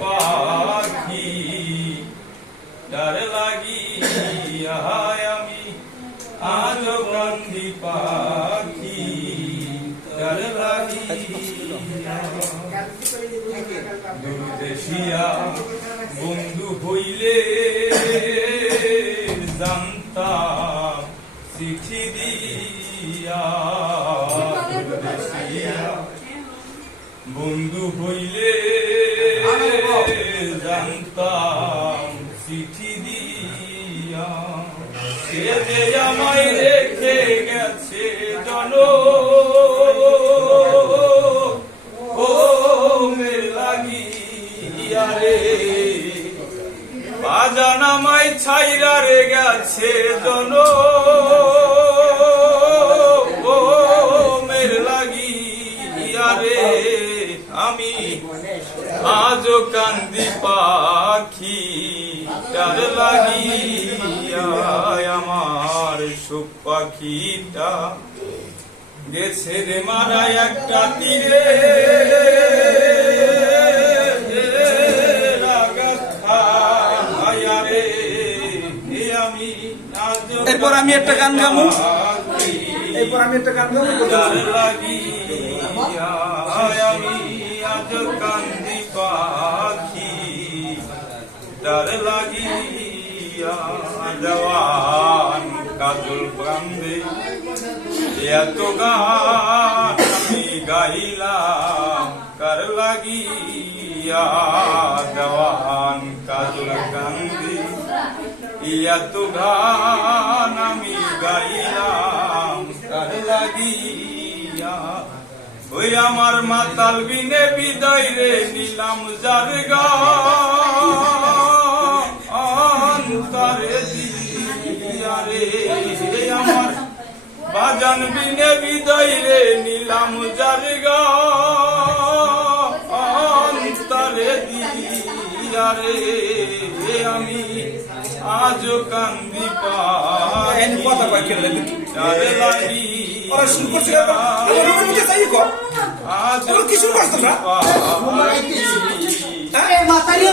পাখি। ডার লাগিয়া আমি, আজ গান্ধী পাখি। ডার লাগিয়া দেশিয়া বন্ধু হইলে জানতাম চিঠি দিয়া। বন্ধু হইলে জানতাম চিঠি দিয়া। সে যে আমায় গেছে জন ও মের লাগিয়া রে। বাজান আমায় ছাইরা রে গেছে জন ও মের লাগিয়া রে। আমি আজও কান্দি পাখি তার লাগিয়া আমার সুখ পাখিটা গেছে রে মারা একটা তীরে। এরপর আমি একটা গান গাবো। এরপর আমি একটা গান লাগিয়া আমি আজ কান্দি পাখি, তার লাগিয়া জওয়ান কাজল কান্দে। এত গান আমি গাইলাম, কার লাগিয়া জওয়ান কাজল কান্দি। এত গান আমি গাইলাম, কার লাগিয়া ওই আমার মাতাল বিনে বিদায় রে নিলাম যার গারে আমার বাজান বিনে বিদায় রে নিলাম যার গান দিয়া রে আমি আজ কান্দি পাই কথা কয় কে রে? তারে লাগি ওরা শুরু করছে। আমার মধ্যে যাই আজ করছে হ্যাঁ? মাতারি